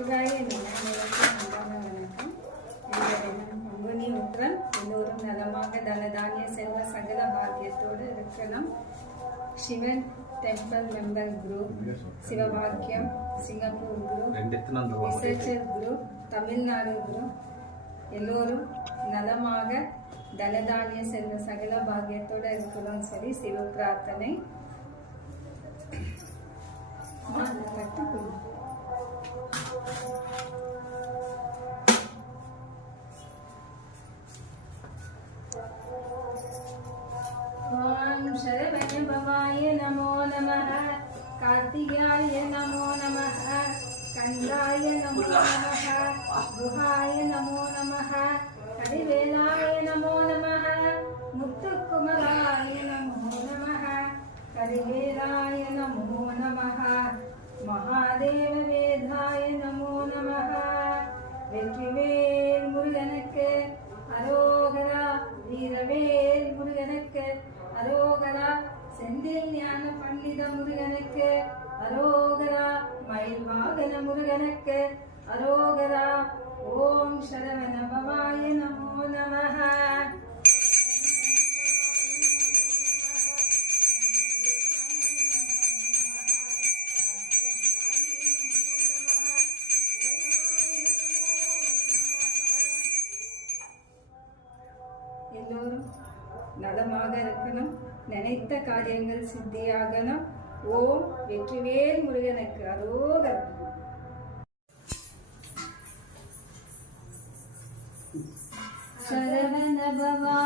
சிவாய வணக்கம். பங்குனி உத்திரம் எல்லோரும் நலமாக தனதானிய செல்வ சகல பாக்கியத்தோடு இருக்கணும். Sivan temple member group, Sivapakkiyam Singapore group, researcher group, Tamil Nadu group எல்லோரும் நலமாக தனதானிய செல்வ சகல பாக்கியத்தோடு இருக்கணும். சரி, சிவ பிரார்த்தனை. ஓம் சரவண பவாய நமோ நமः, கார்த்திகாய நமோ நமः, கந்தாய நமோ நமः, குஹாய நமோ நமः, கரிவேலாய நமோ நமः, முத்துக்குமராய நமோ நமः, கரிவேலாய நமோ நமः, மகாதேவ வேதாய நமோ நமः. வெற்றிவேல் முருகனுக்கு அரோகரா, வீரவேல் முருகனுக்கு அரோகரா, செந்தில் ஞான பண்டித முருகனுக்கு அரோகரா, மயில் வாகன முருகனுக்கு அரோகரா. ஓம் சரவண பவாய நமோ நமः. எல்லோரும் நலமாக இருக்கணும், நினைத்த காரியங்கள் சித்தியாகணும். ஓம் வெற்றிவேல் முருகனுக்கு அரோகரா. சரவண பவா